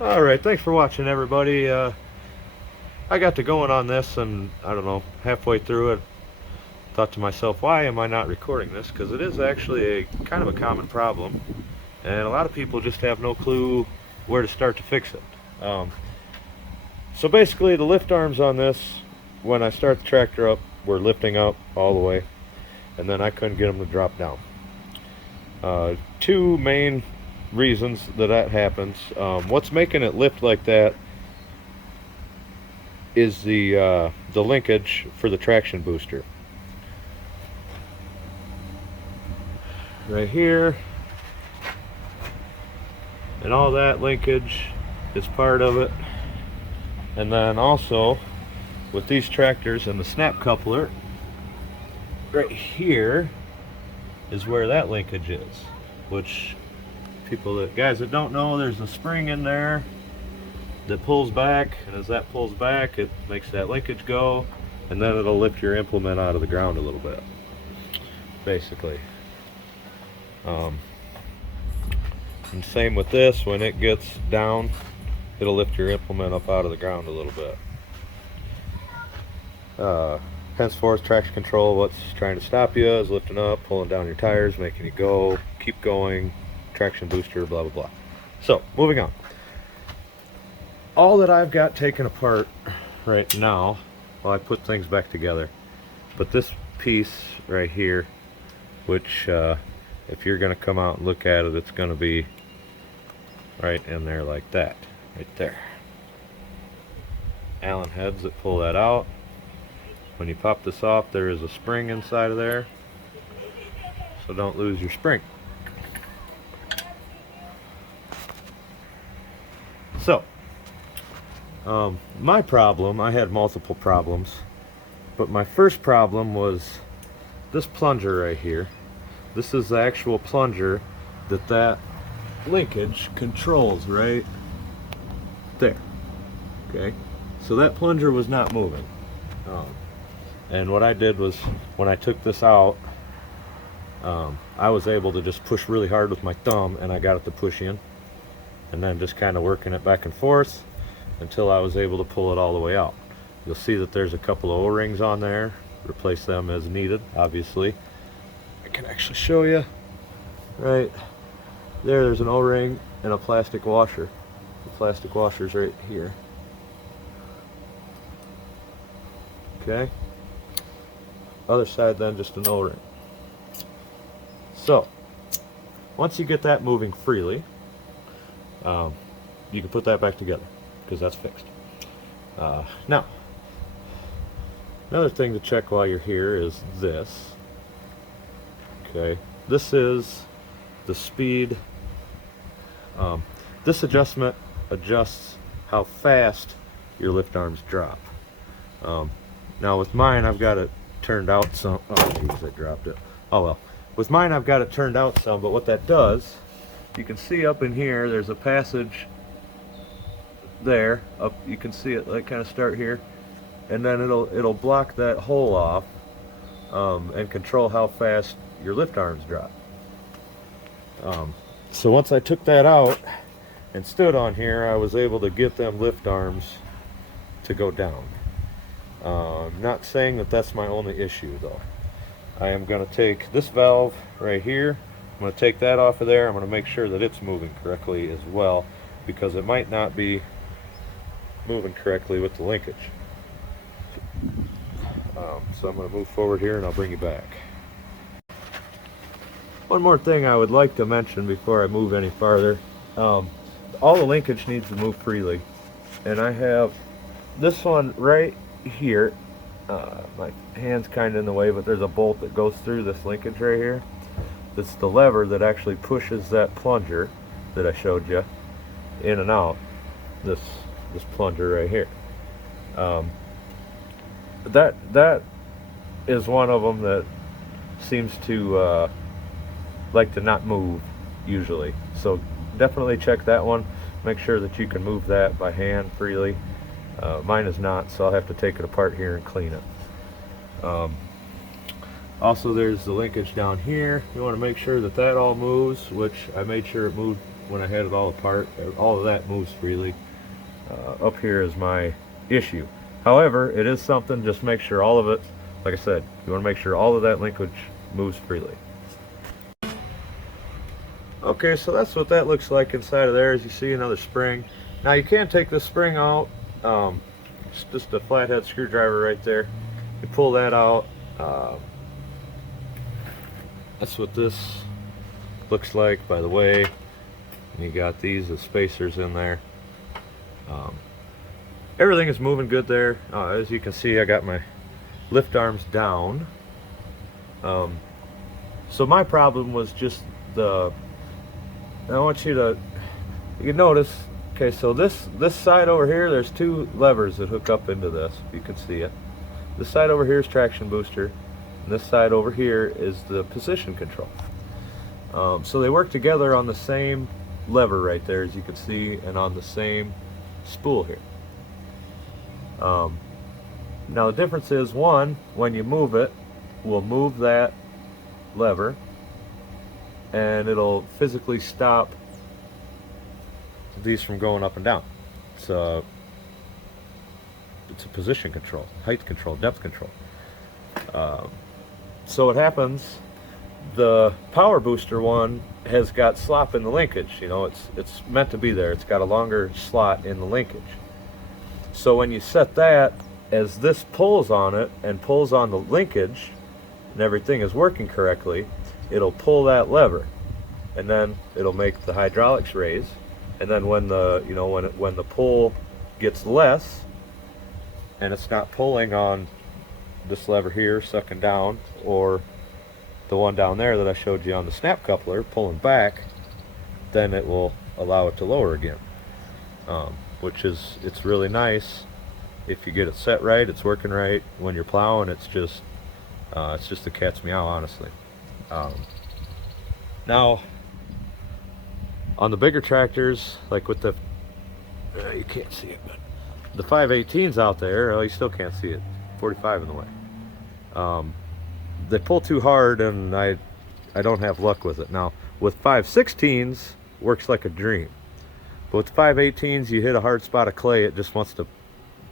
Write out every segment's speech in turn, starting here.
Alright, thanks for watching, everybody. I got to going on this, and I don't know, halfway through it, thought to myself, why am I not recording this? Because it is actually a kind of a common problem, and a lot of people just have no clue where to start to fix it. So basically, the lift arms on this, when I start the tractor up, were lifting up all the way, and then I couldn't get them to drop down. Two main reasons that happens. What's making it lift like that is the linkage for the traction booster. Right here, and all that linkage is part of it. And then also with these tractors and the snap coupler, right here is where that linkage is, which guys that don't know, there's a spring in there that pulls back, and as that pulls back, it makes that linkage go, and then it'll lift your implement out of the ground a little bit, basically. And same with this, when it gets down, it'll lift your implement up out of the ground a little bit. Henceforth, traction control, what's trying to stop you is lifting up, pulling down your tires, making you go, keep going, traction booster, blah blah blah. So, moving on. All that I've got taken apart right now, well, I put things back together, but this piece right here, which if you're going to come out and look at it, it's going to be right in there like that, right there. Allen heads that pull that out. When you pop this off, there is a spring inside of there, so don't lose your spring. So, my problem, I had multiple problems, but my first problem was this plunger right here. This is the actual plunger that linkage controls right there. Okay, so that plunger was not moving. And what I did was, when I took this out, I was able to just push really hard with my thumb, and I got it to push in, and then just kind of working it back and forth until I was able to pull it all the way out. You'll see that there's a couple of O-rings on there. Replace them as needed, obviously. I can actually show you. Right there's an O-ring and a plastic washer. The plastic washer's right here. Okay. Other side then, just an O-ring. So, once you get that moving freely, you can put that back together, because that's fixed. Now, another thing to check while you're here is this. Okay, this is the speed. This adjustment adjusts how fast your lift arms drop. Now with mine, I've got it turned out some. Oh jeez, I dropped it. Oh well. With mine, I've got it turned out some, but what that does, you can see up in here, there's a passage there. Up, you can see it like kind of start here, and then it'll block that hole off, and control how fast your lift arms drop. So once I took that out and stood on here, I was able to get them lift arms to go down. Not saying that that's my only issue though. I am going to take this valve right here, I'm going to take that off of there, I'm going to make sure that it's moving correctly as well, because it might not be moving correctly with the linkage. So I'm going to move forward here and I'll bring you back. One more thing I would like to mention before I move any farther. All the linkage needs to move freely, and I have this one right here. My hand's kind of in the way, but there's a bolt that goes through this linkage right here. That's the lever that actually pushes that plunger that I showed you in and out. This plunger right here. That is one of them that seems to like to not move usually. So definitely check that one. Make sure that you can move that by hand freely. Mine is not, so I'll have to take it apart here and clean it. Also, there's the linkage down here. You want to make sure that all moves, which I made sure it moved when I had it all apart, all of that moves freely. Up here is my issue. However, it is something, just make sure all of it, like I said, you want to make sure all of that linkage moves freely. Okay, so that's what that looks like inside of there. As you see, another spring. Now you can take this spring out. It's just a flathead screwdriver right there. You pull that out. That's what this looks like, by the way. You got these as spacers in there. Everything is moving good there. As you can see, I got my lift arms down. So my problem was just I want you to notice, okay, so this side over here, there's two levers that hook up into this, if you can see it. This side over here is traction booster, and this side over here is the position control. So they work together on the same lever right there, as you can see, and on the same spool here. Now the difference is, one, when you move it, we'll move that lever and it'll physically stop these from going up and down. It's a position control, height control, depth control. So what happens, the power booster one has got slop in the linkage. You know, it's meant to be there. It's got a longer slot in the linkage. So when you set that, as this pulls on it and pulls on the linkage and everything is working correctly, it'll pull that lever, and then it'll make the hydraulics raise. And then when the when the pull gets less and it's not pulling on this lever here sucking down, or the one down there that I showed you on the snap coupler pulling back, then it will allow it to lower again. Which is, it's really nice if you get it set right, it's working right. When you're plowing, it's just a cat's meow, honestly. Now on the bigger tractors, like with the you can't see it, but the 518s out there, well, you still can't see it, 45 in the way. They pull too hard, and I don't have luck with it. Now with 516s, works like a dream. But with 518s, you hit a hard spot of clay, it just wants to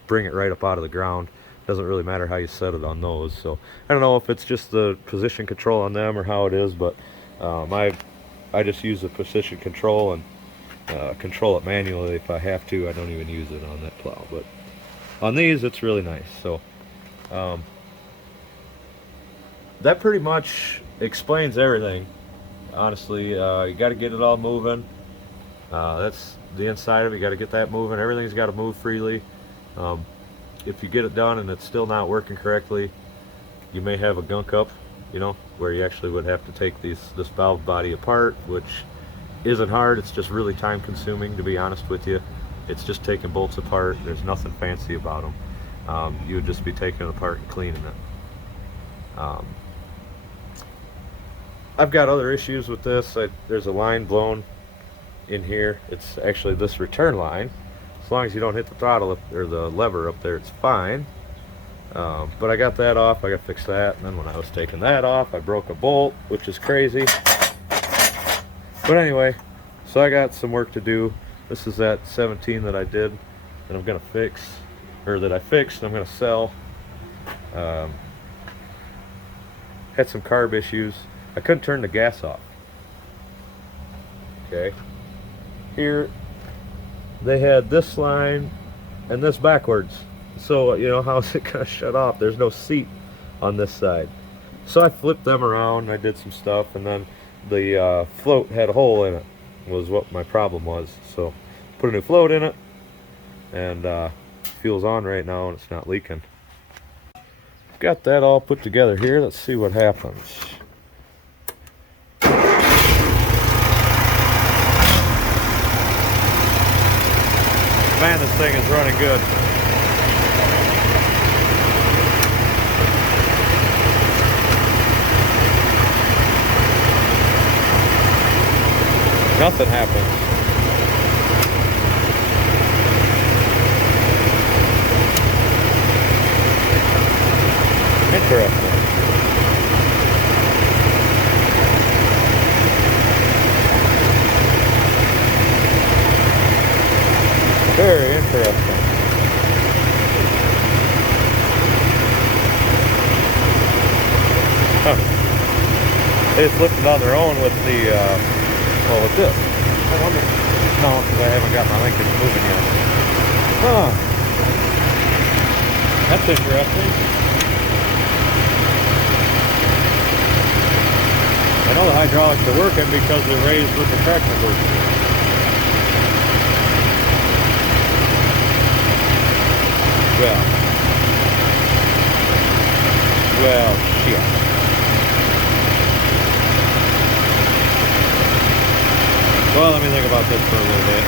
bring it right up out of the ground. Doesn't really matter how you set it on those. So I don't know if it's just the position control on them or how it is, but I just use the position control and control it manually if I have to. I don't even use it on that plow, but on these it's really nice. So that pretty much explains everything, honestly. You got to get it all moving. That's the inside of it. You got to get that moving. Everything's got to move freely. If you get it done and it's still not working correctly, you may have a gunk up, you know, where you actually would have to take this valve body apart, which isn't hard. It's just really time consuming, to be honest with you. It's just taking bolts apart. There's nothing fancy about them. You would just be taking it apart and cleaning it. I've got other issues with this. There's a line blown in here. It's actually this return line. As long as you don't hit the throttle or the lever up there, it's fine. But I got that off. I got to fix that. And then when I was taking that off, I broke a bolt, which is crazy. But anyway, so I got some work to do. This is that 17 that I did that I'm going to fix, or that I fixed and I'm going to sell. Had some carb issues. I couldn't turn the gas off. Okay. Here, they had this line and this backwards. So, you know, how's it going to shut off? There's no seat on this side. So I flipped them around, I did some stuff, and then the float had a hole in it, was what my problem was. So put a new float in it, and fuel's on right now and it's not leaking. Got that all put together here. Let's see what happens. Man, this thing is running good. Nothing happens. Interesting. Very interesting. Huh. They just lifted on their own with the, well, with this. I wonder. No, because I haven't got my linkage moving yet. Huh. That's interesting. I know the hydraulics are working because they're raised with the tractor working. Well, shit. Well, let me think about this for a little bit.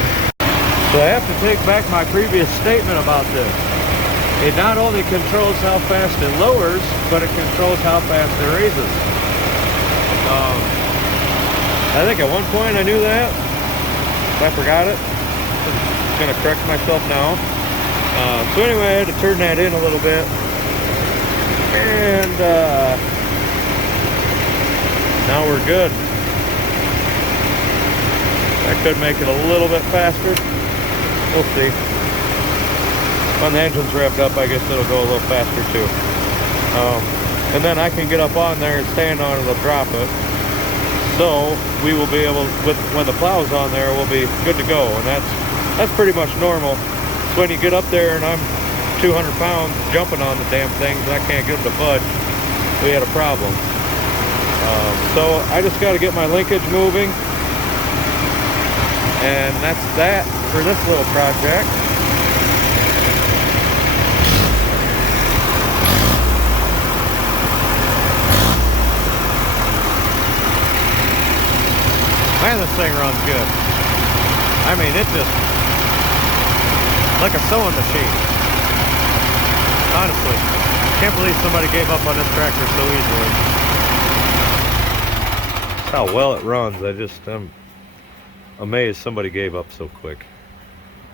So I have to take back my previous statement about this. It not only controls how fast it lowers, but it controls how fast it raises. I think at one point I knew that. I forgot it. I'm going to correct myself now. So anyway, I had to turn that in a little bit. And now we're good. I could make it a little bit faster. We'll see. When the engine's revved up, I guess it'll go a little faster too. And then I can get up on there and stand on it, it'll drop it. So we will be able, when the plow's on there, we'll be good to go. And that's pretty much normal. So when you get up there and I'm 200 pounds jumping on the damn things and I can't get them to budge, we had a problem. So I just got to get my linkage moving. And that's that for this little project. Man, this thing runs good. I mean, it just, like a sewing machine. Honestly, can't believe somebody gave up on this tractor so easily. That's how well it runs. I'm amazed somebody gave up so quick.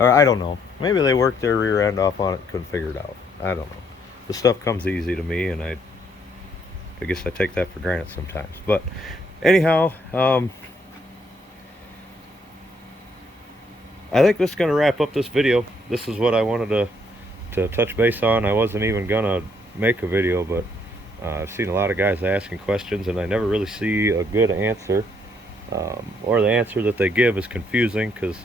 Or I don't know. Maybe they worked their rear end off on it and couldn't figure it out. I don't know. This stuff comes easy to me, and I guess I take that for granted sometimes. But anyhow, I think this is going to wrap up this video. This is what I wanted to touch base on. I wasn't even going to make a video, but I've seen a lot of guys asking questions, and I never really see a good answer. Or the answer that they give is confusing because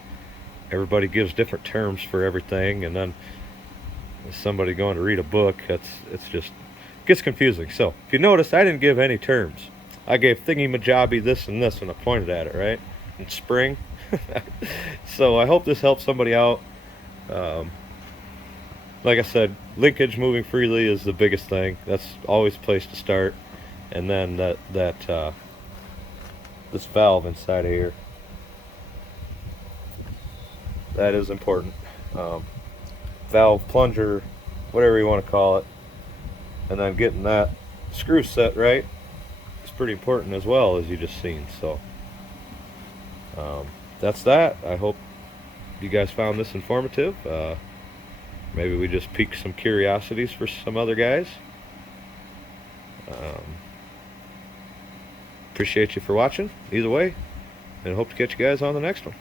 everybody gives different terms for everything, and then somebody going to read a book, it gets confusing. So if you notice, I didn't give any terms. I gave thingy-majobby this and this, and I pointed at it, right? And spring. So I hope this helps somebody out. Like I said, linkage moving freely is the biggest thing. That's always the place to start. And then this valve inside of here, that is important. Valve, plunger, whatever you want to call it. And then getting that screw set right is pretty important as well, as you just seen. So that's that. I hope you guys found this informative. Maybe we just piqued some curiosities for some other guys. Appreciate you for watching either way, and hope to catch you guys on the next one.